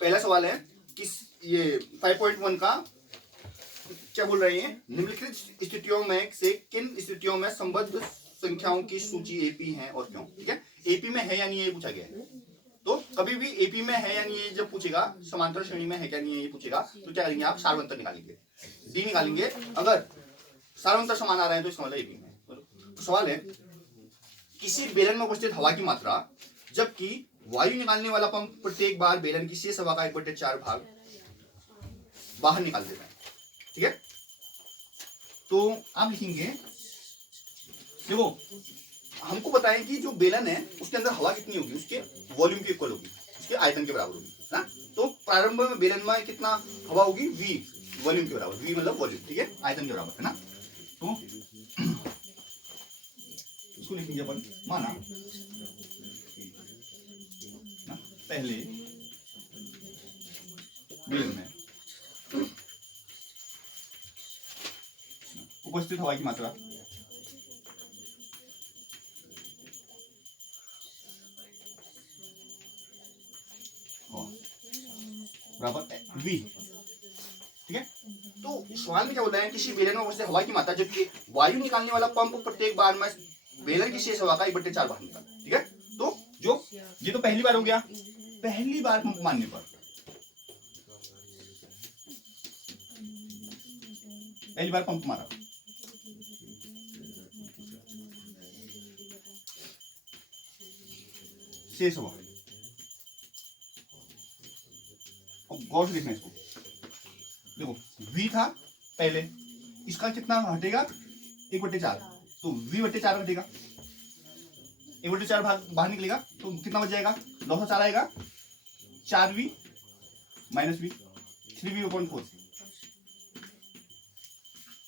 पहला सवाल है कि ये 5.1 का क्या बोल रहे हैं, निम्नलिखित स्थितियों में से किन स्थितियों में संबद्ध संख्याओं की सूची एपी है और क्यों। ठीक है, एपी में है या नहीं ये पूछा गया है। तो कभी भी एपी में है या नहीं ये जब पूछेगा, समांतर श्रेणी में है क्या नहीं है ये पूछेगा, तो क्या करेंगे आप, सार्वंतर निकालेंगे, डी निकालेंगे। अगर सार्वंतर समान आ रहा है तो इसका मतलब एपी में। तो सवाल है, किसी बेलन में उपस्थित हवा की मात्रा जबकि वायु निकालने वाला पंप प्रत्येक बार बेलन की शेष हवा का 1/4 भाग बाहर निकाल देता है। ठीक है, तो आप लिखेंगे, देखो हमको बताएं कि जो बेलन है उसके अंदर हवा कितनी होगी, उसके वॉल्यूम के इक्वल होगी, उसके आयतन के बराबर होगी ना। तो प्रारंभ में बेलन में कितना हवा होगी, v, वॉल्यूम के बराबर, v मतलब वॉल्यूम, ठीक है, आयतन के बराबर है ना। तो इसको लिखेंगे अपन, माना ना पहले बेलन में उपस्थित हवा की मात्रा बराबर v। ठीक है, तो सवाल में क्या बोलता है, किसी बेलन में उपस्थित हवा की मात्रा जबकि वायु निकालने वाला पंप प्रत्येक बार में बेलन की शेष हवा का 1/4 बाहर निकालता है। ठीक है, तो जो ये तो पहली बार हो गया, पहली बार पंप मारने पर, पहली बार पंप मारा, शेष हवा, गौर से देखना इसको, देखो v था पहले, इसका कितना हटेगा 1/4, तो v/4 घटेगा, 1/4 भाग बाहर निकलेगा तो कितना बच जाएगा, 9/4 आएगा, 4v माइनस v, 3v/4।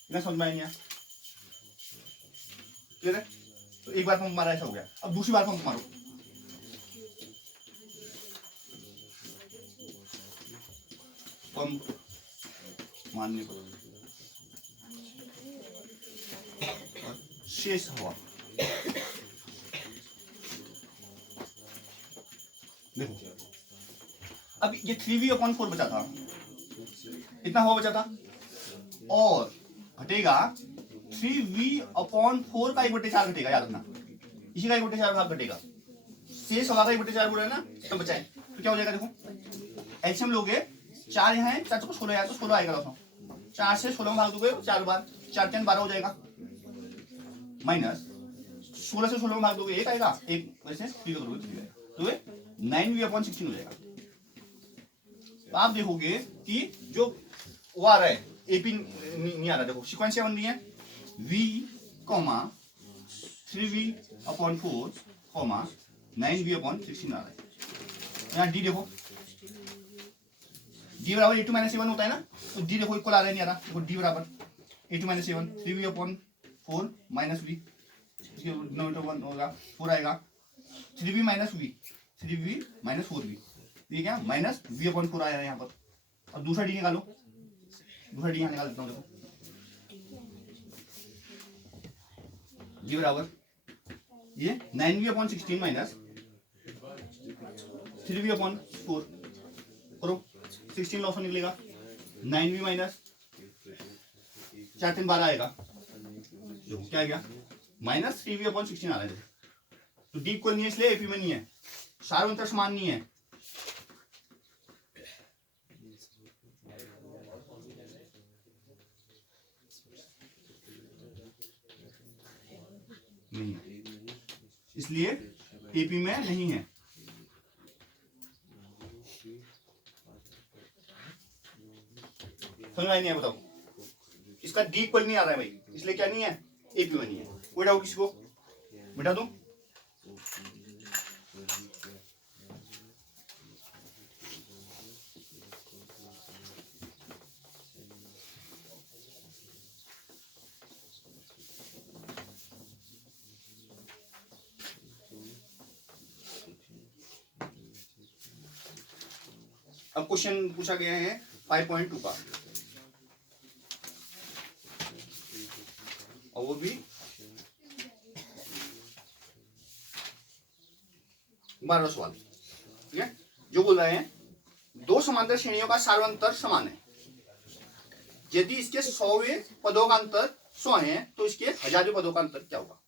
इतना समझ में आएंगे, क्लियर है। तो एक बार पंप मारा ऐसा हो गया, अब दूसरी बार पंप मारो, पंप मारने पर शेष हवा, देखो अब ये 3v/4 बचा था, इतना हवा बचा था, और घटेगा 3v/4 का 1/4 घटेगा, याद रखना, इसी का 1/4 भाग घटेगा, शेष हवा का 1/4 बोल रहे हैं ना, तो बचाए तो क्या हो जाएगा, देखो एलसीएम लोगे, 4 यहाँ है, 4 को 16 है तो 16 आएगा, 4 से 16 भाग दोगे 4 बार, 4 10 12 हो जाएगा, माइनस 16 से 16 भाग दोगे 1 आएगा, 1 वैसे 3 करोगे 3 आएगा, तो ये 9v/16 हो जाएगा। तो आप देखोगे कि जो वो आ रहा है एपी नहीं आ रहा, देखो सीक्वेंस क्या बन रही है, v, 3v/4, 9v/16 आ रहा है। यहाँ डी देखो, d बराबर a2 - a1 होता है ना, तो d देखो इक्वल आ रहा है, नहीं आ रहा, देखो d बराबर a2 - a1, 3v/4 minus v, इसके डिनोमिनेटर 1 होगा, 4 आएगा, 3v minus v, 3v minus 4v, ये क्या माइनस v/4 आया है यहाँ पर। अब दूसरा d निकालो, दूसरा d यहाँ निकाल देता हूँ, देखो d बराबर ये 9v/16 माइनस 3v/4 करो, 16 लॉस निकलेगा, 9v माइनस 4 3 12 आएगा, क्या आ गया माइनस 3v/16 आ रहा है। तो डी इक्वल नहीं है इसलिए एपी में नहीं है, सार्वंतर समान नहीं है। नहीं इसलिए एपी में नहीं है। समझ नहीं है, बताओ, इसका डी इक्वल नहीं आ रहा है भाई, इसलिए क्या नहीं है, एपी में नहीं है। कोई डाउट किसी को, बिठा दूं? अब क्वेश्चन पूछा गया है 5.2 का, और वो भी 12वां सवाल। ठीक है, जो बोल रहे हैं दो समांतर श्रेणियों का सार्वंतर समान है। यदि इसके 100वें पदों का अंतर 100 है तो इसके 1000वें पदों का अंतर क्या होगा?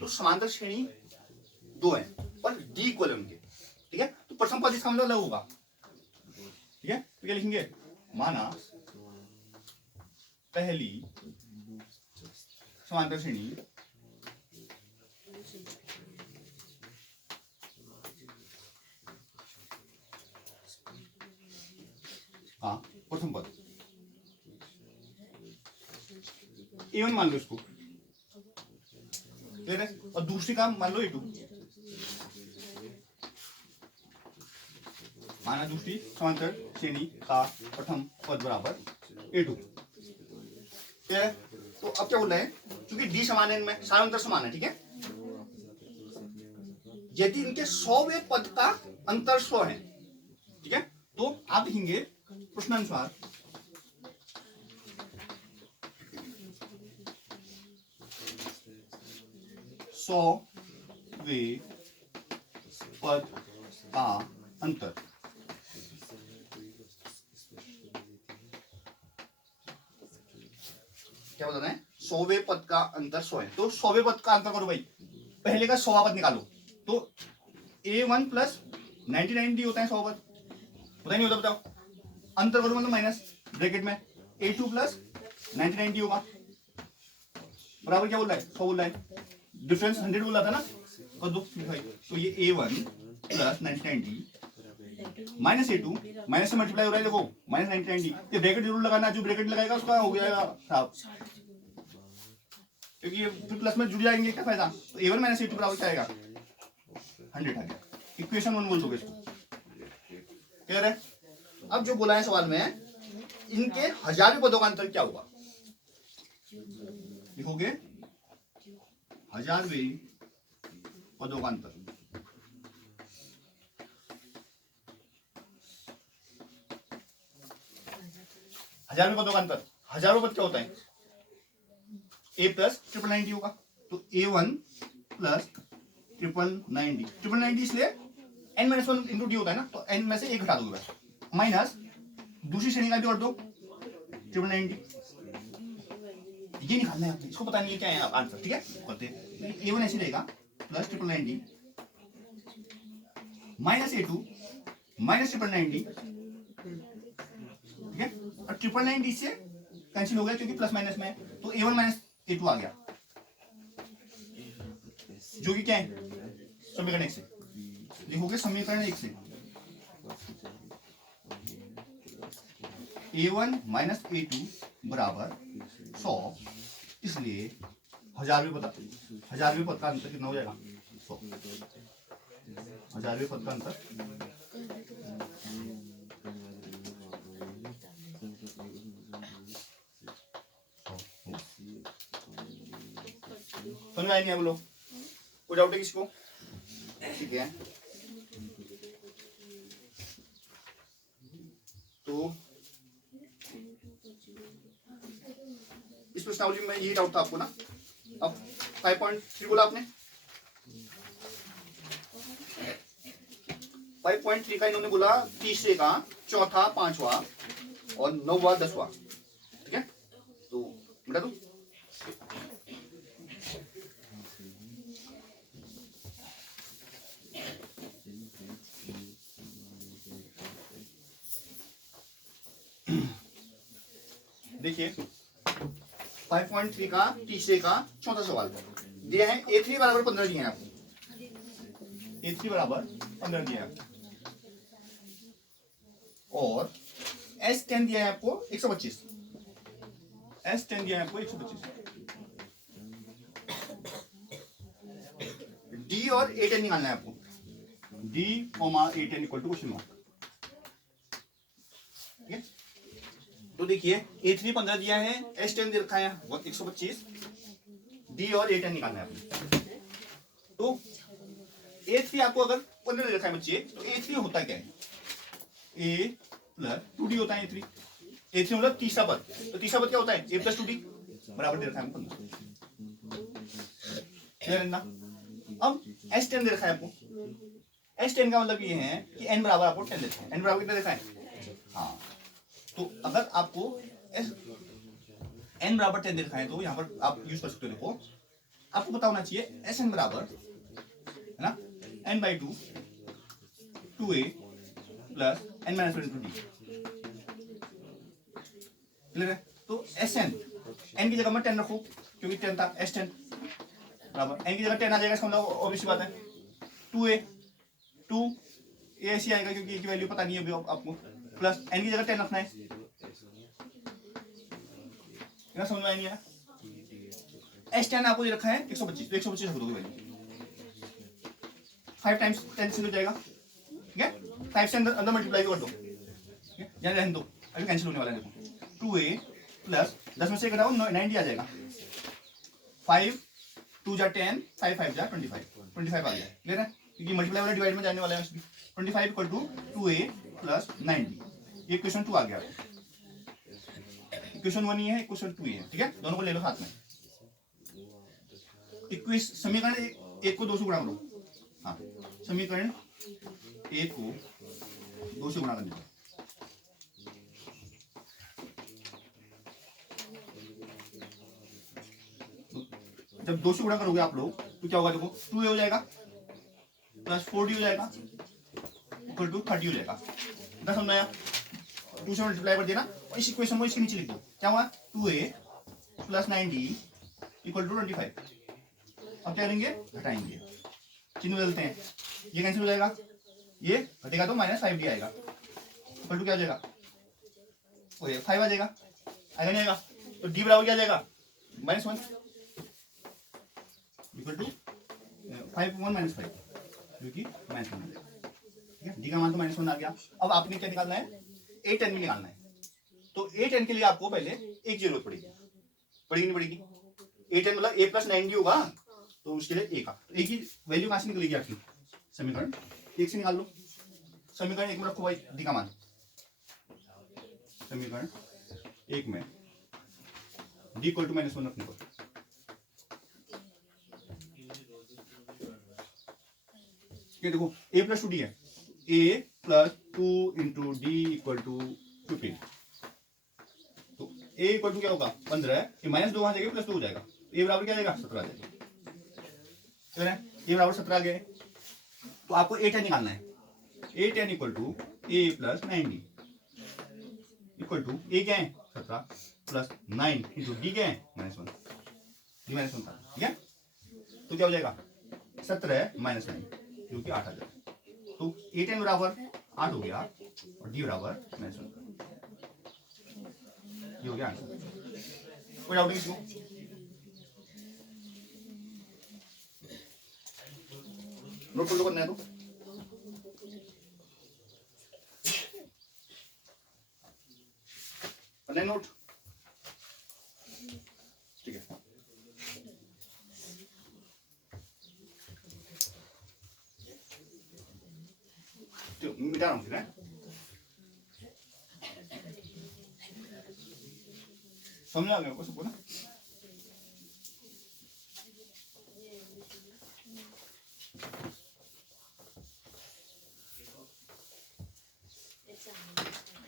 तो समांतर श्रेणी दो है और डी इक्वल है उनके, ठीक है। तो प्रथम पद इसका मतलब अलग होगा, ठीक है। तो क्या लिखेंगे? माना पहली समांतर श्रेणी हाँ प्रथम पद A1 मान लो इसको, क्लियर है। और दूसरी का मान लो A2, माना दूसरी समांतर श्रेणी का प्रथम पद बराबर A2, ठीक है। तो अब क्या बोल रहे हैं? क्योंकि डी समान है, इनमें सार्वंतर समान है, ठीक है। यदि इनके 100वें पद का अंतर 100 है, ठीक है, तो आप लिखेंगे प्रश्नानुसार सौ वे पद का अंतर क्या बता रहे हैं? 100वें पद का अंतर 100 है, तो 100वें पद का अंतर करो भाई। पहले का 100वां पद निकालो, तो A1 प्लस 99D होता है 100 पद, होता नहीं होता? बताओ। अंतर करो मतलब माइनस ब्रैकेट में A2 प्लस 99D होगा बराबर क्या बोल रहा है? 100 बोल रहा है। डिफरेंस 100 बोला था ना, और दो भाई, तो ये A1 plus 99D minus A2 minus से मल्टीप्लाई हो रहा है, देखो माइनस 99D। ये ब्रैकेट जरूर लगाना, जो ब्रैकेट लगाएगा उसका हो जाएगा साफ, क्योंकि ये फिर प्लस में जुड़ जाएंगे, क्या फायदा। तो A1 माइनस A2 बराबर क्या आएगा? 100 आ गया। इक्वेशन 1 बोल दोगे इसको, क्लियर है। अब जो बोला है सवाल में, इनके 1000वें पदों का अंतर क्या होगा? लिखोगे 1000वें पदों का अंतर, हजारवें पदों का अंतर। हजारों पद क्या होता है? A प्लस 999 होगा, तो A1 प्लस 999, 999 इसलिए n-1 इंटू डी होता है ना, तो n में से एक घटा दोगे बस, माइनस दूसरी श्रेणी का भी और दो 999, ये निकालना है आपने, इसको पता नहीं है क्या है आंसर, ठीक है। करते हैं A1 ऐसे रहेगा प्लस 999 माइनस A2 माइनस 999, ठीक है। और 999 से कैंसिल हो गया क्योंकि प्लस माइनस में है, तो A1 माइनस A2 आ गया, जो कि क्या है? समीकरण 1 से लिखोगे, समीकरण 1 से A1 माइनस A2 बराबर 100, इसलिए 1000वें पद का अंतर कितना हो जाएगा? 100। 1000वें पद का अंतर समझ में आई नहीं? बोलो, कोई डाउट है किसको? ठीक है, तो इस प्रश्नावली में यही डाउट था आपको ना। अब 5.3 बोला आपने, 5.3 का इन्होंने बोला तीसरे का चौथा पांचवा और 9वां 10वां, ठीक है। तो बता दो, देखिए 5.3 का तीसरे का चौथा सवाल दिया है। A3 बराबर 15 दिए हैं आपको, A3 बराबर 15 दिया है, और S10 दिया है आपको 125, S10 दिया है आपको 125, D और A10 निकालना है आपको, D, A10 equal to question mark, ठीक है। तो देखिए A3 15 दिया है, S10 दे रखा है 125, D और A10 निकालना है आपने। तो A3 आपको अगर 15 दे रखा है बच्चे, तो A3 होता क्या है? A प्लस 2D होता है A3, A3 मतलब तीसरा पद, तो तीसरा पद क्या होता है? A प्लस 2D बराबर दे रखा है 15, क्लियर है ना। अब S10 दे रखा है आपको, S10 का मतलब ये है कि n बराबर आपको 10 देते हैं। n बराबर कितना देता है? हाँ, तो अगर आपको n बराबर 10 दिखाएं तो यहाँ पर आप यूज कर सकते हो। देखो आपको पता होना चाहिए Sn बराबर है ना n/2 2a plus n minus 1 D. Clear है? तो Sn n की जगह में 10 रखो क्योंकि 10 था, S10 बराबर n की जगह 10 आ जाएगा, इसका मतलब ऑब्वियस बात है 2a 2 ये ऐसे आएगा क्योंकि की वैल्यू पता नहीं है अभी आपको, प्लस n की जगह 10 रखना है। क्या समझ में आई नहीं है? S10 आपको ये रखा है 125, तो 125 रख दोगे वैल्यू, 5 टाइम्स 10 से हो जाएगा। ठीक है, 5 से अंदर मल्टीप्लाई कर दो, ठीक है, यहाँ रहने दो, अभी कैंसिल होने वाला है। देखो 2a प्लस 10 में से घटाओ 90 आ जाएगा, 5 2 जा 10 5 5 जा 25 आ गया। क्लियर है? क्योंकि मल्टीप्लाई वाला डिवाइड में जाने वाला है, 25 इक्वल टू 2a प्लस 90। ये क्वेश्चन 2 आ गया, इक्वेशन 1 ये है, इक्वेशन 2 ये है। ठीक है, दोनों को ले लो साथ में। समीकरण एक को 2 से गुणा करो। हाँ, समीकरण एक को 2 से गुणा कर दो। जब 2 से गुणा करोगे आप लोग तो क्या होगा? देखो 2a हो जाएगा प्लस 4d हो जाएगा इक्वल टू 30 हो जाएगा। क्या समझ आया? 2 से मल्टीप्लाई कर देना और इस इक्वेशन को इसके नीचे लिख दो। क्या हुआ? 2a plus 9d equal to 25। अब क्या करेंगे? घटाएंगे, चिन्ह बदलते हैं, ये कैंसिल हो जाएगा, ये घटेगा तो माइनस 5d आएगा इक्वल टू क्या हो जाएगा? 5 आ जाएगा, आएगा नहीं आएगा? तो d बराबर क्या आ जाएगा? -1 इक्वल टू 5 1 -5 जो कि -1 आ जाएगा। ठीक है, d का मान तो -1 आ गया। अब आपने क्या निकालना है? a10 निकालना है। तो a10 के लिए आपको पहले एक की जरूरत पड़ेगी, नहीं पड़ेगी? a10 मतलब a प्लस 9d होगा, तो उसके लिए a का, तो a की वैल्यू कहां से निकलेगी आपकी? समीकरण एक से निकाल लो। समीकरण एक में रखो भाई d का मान, समीकरण एक में d इक्वल टू -1 रखने को। देखो a प्लस 2d है, a plus 2 into d equal to 15। तो a इक्वल टू क्या होगा? 15 है, ये -2 वहां जाएगा प्लस 2 हो जाएगा, a बराबर क्या आ जाएगा? 17 आ जाएगा। ठीक है, a बराबर 17 आ गए। तो आपको a10 निकालना है। a10 equal to a plus 9d equal to a क्या है? 17 प्लस 9 इंटू डी क्या है? -1, डी -1 था। ठीक है, तो क्या हो जाएगा? 17 माइनस 9 जो कि 8 आ जाएगा। तो a10 बराबर 8 हो गया और d बराबर -1, ये हो गया आंसर। कोई डाउट नहीं इसको? नोट फॉलो करना है तो करना नोट। ठीक है, तो मिटा रहा हूँ फिर। समझ आ गया सबको ना?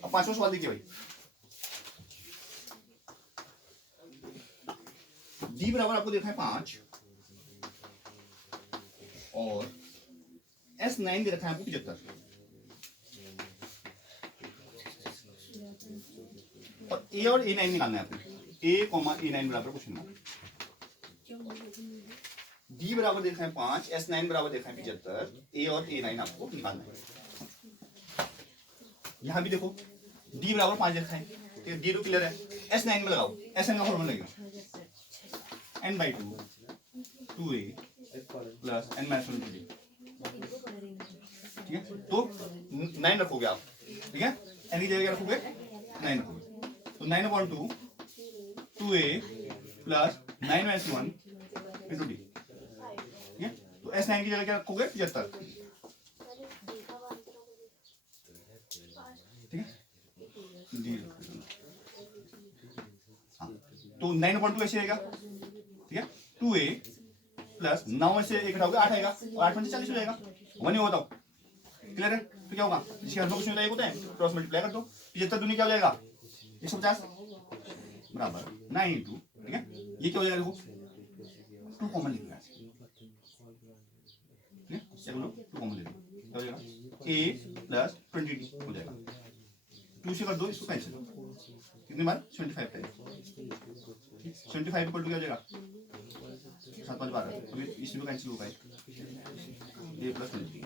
अब 5वां सवाल देखिए भाई, d बराबर आपको देखा है 5 और S9 दे रखा है आपको 75 और a और a9 निकालना है आपको। a, a9 बराबर क्वेश्चन मार्क। d बराबर देखा है 5, S9 बराबर देखा है 75, a और a9 आपको निकालना है। यहां भी देखो d बराबर 5 देखा है, तो d तो क्लियर है। S9 में लगाओ, S9 का फॉर्मूला लगेगा n/2 2a plus n - 1 d। ठीक है, तो 9 रखोगे आप। ठीक है, n की जगह क्या रखोगे? 9 रखोगे, तो 9/2 2a प्लस 9 - 1 इंटू डी। ठीक है, तो S9 की जगह क्या रखोगे? 75। ठीक है, डी हाँ, तो 9/2 ऐसे आएगा। ठीक है, 2a प्लस 9 में से 1 घटाओगे 8 आएगा और 8 में से 40 हो जाएगा। 1 ही बताओ क्लियर है? तो क्या होगा, जिसके हर में कुछ नहीं होता एक होता है, क्रॉस मल्टीप्लाई कर दो, 75 दूनी क्या हो जाएगा 150 बराबर 9 इंटू, ठीक है, ये क्या हो जाएगा देखो 2 कॉमन लिखना है, ठीक है, चलो 2 कॉमन ले लो, क्या हो जाएगा a प्लस 20 हो जाएगा, 2 से कर दो इसको कैंसिल, कितने बार 75 टाइम, 75 इक्वल टू क्या हो जाएगा 7 5 12, अभी इसमें कैंसिल होगा a प्लस 20,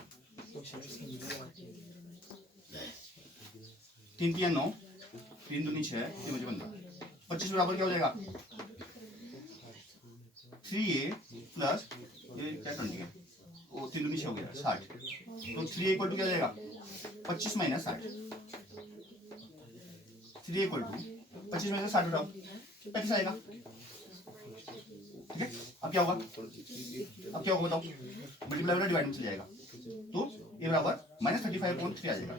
3 3 9, 3 दूनी 6, 3 बजे 15, 25 बराबर क्या हो जाएगा 3a प्लस ये क्या 20 है, वो 3 दूनी 6 हो गया 60, तो 3a इक्वल टू क्या हो जाएगा 25 माइनस 60, 3a इक्वल टू 25 में से 60 उठाओ 35 आएगा, ठीक है। अब क्या होगा बताओ, मल्टीप्लाई होगा डिवाइड में चले जाएगा, तो ये बराबर -35.3 आ जाएगा,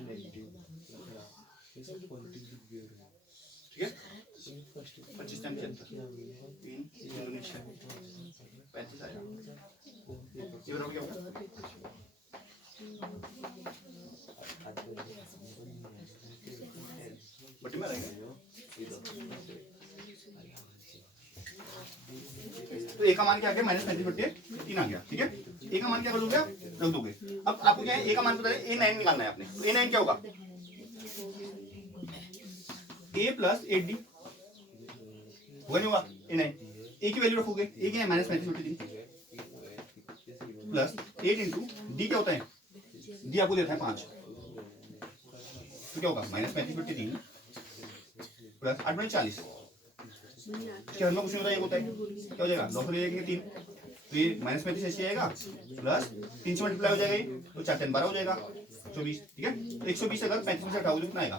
ठीक है, 25 टाइम 3 3 6 35 आएगा, ये बराबर क्या होगा बटे में रहेगा, तो ए का मान क्या आ गया -35/3 आ गया, ठीक है। ए का मान क्या कर दोगे आप रख दोगे, अब आपको क्या है ए का मान पता है a9 निकालना है आपने, तो a9 क्या होगा a प्लस 8d होगा नहीं होगा, a9 a की वैल्यू रखोगे, a क्या है -35/3 प्लस 8 इंटू d क्या होता है, d आपको देता है 5, तो क्या होगा -35/3 प्लस 8 40, इसके हर में कुछ नहीं होता है, एक होता है, क्या हो जाएगा 9 ले जाएंगे 3, तो ये -35 ऐसे आएगा प्लस 3 से मल्टीप्लाई हो जाएगा, तो 4 10 12 हो जाएगा 24, ठीक है। तो 120 अगर 35 में से हटाओगे तो कितना आएगा,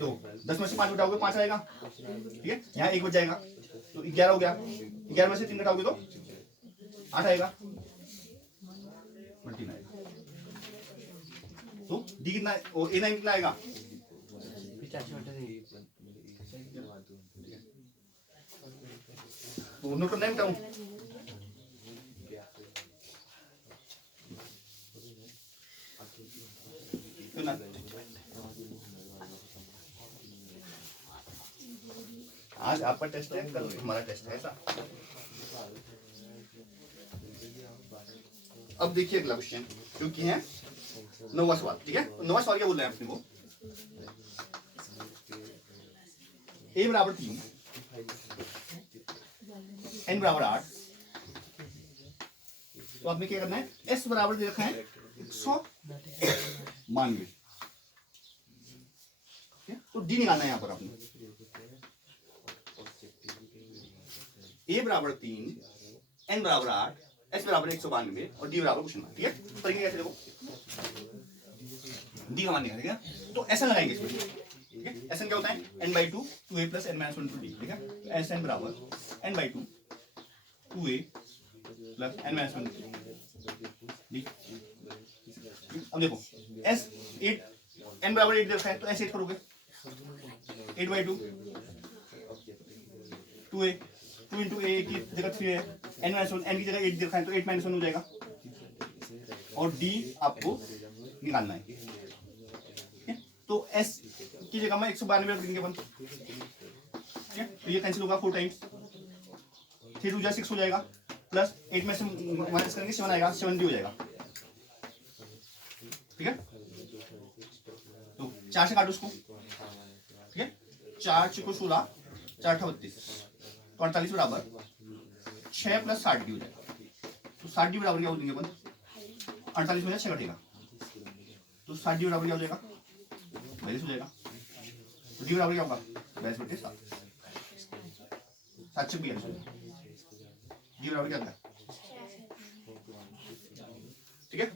तो 10 में से 5 हटाओगे 5 आएगा, ठीक है, यहाँ 1 बच जाएगा तो 11 हो गया, 11 में से 3 घटाओगे तो 8 आएगा, मल्टी आएगा, तो डी कितना a9 कितना आएगा, तो नोट करना है बताऊं, आज आपका टेस्ट है, कल हमारा टेस्ट है, ऐसा। अब देखिए अगला क्वेश्चन जो कि है 9वां सवाल, ठीक है। 9वां सवाल क्या बोल रहे हैं अपने को, a बराबर 3 n बराबर 8, तो आपने क्या करना है, s बराबर दे रखा है 192, तो d निकालना है यहाँ पर आपने, a बराबर 3 n बराबर 8 s बराबर 192 और d बराबर कुछ नहीं, ठीक है। करेंगे कैसे देखो, d का मान निकालेंगे तो ऐसा लगाएंगे इसमें, ठीक है। एसएन क्या होता है n/2 2a + n - 1 * d, ठीक है। एसएन बराबर n/2 2a + n - 1 d। अब देखो s 8 n बराबर 8 देखा है तो s 8 करोगे 8/2 2a 2 × a की जगह 3 है, n - 1 n की जगह 8 देखा है तो 8 - 1 हो जाएगा और d आपको निकालना है, ठीक है। तो s की जगह में 192 रख देंगे अपन, ठीक है। तो ये कैंसिल होगा 4 टाइम्स, 3 2 6 हो जाएगा प्लस 8 में से माइनस करेंगे 7 आएगा, 7d हो जाएगा, ठीक है। तो 4 से काटो उसको, ठीक है। 4 × 16 4 × 32 तो 48 बराबर 6 + 60d हो जाएगा। तो 60d बराबर क्या हो देंगे अपन, 48 में से 6 कटेगा तो 60d बराबर क्या हो जाएगा 42 हो जाएगा। तो d बराबर क्या होगा 22/7, 7 से 42 d बराबर क्या होगा, ठीक है।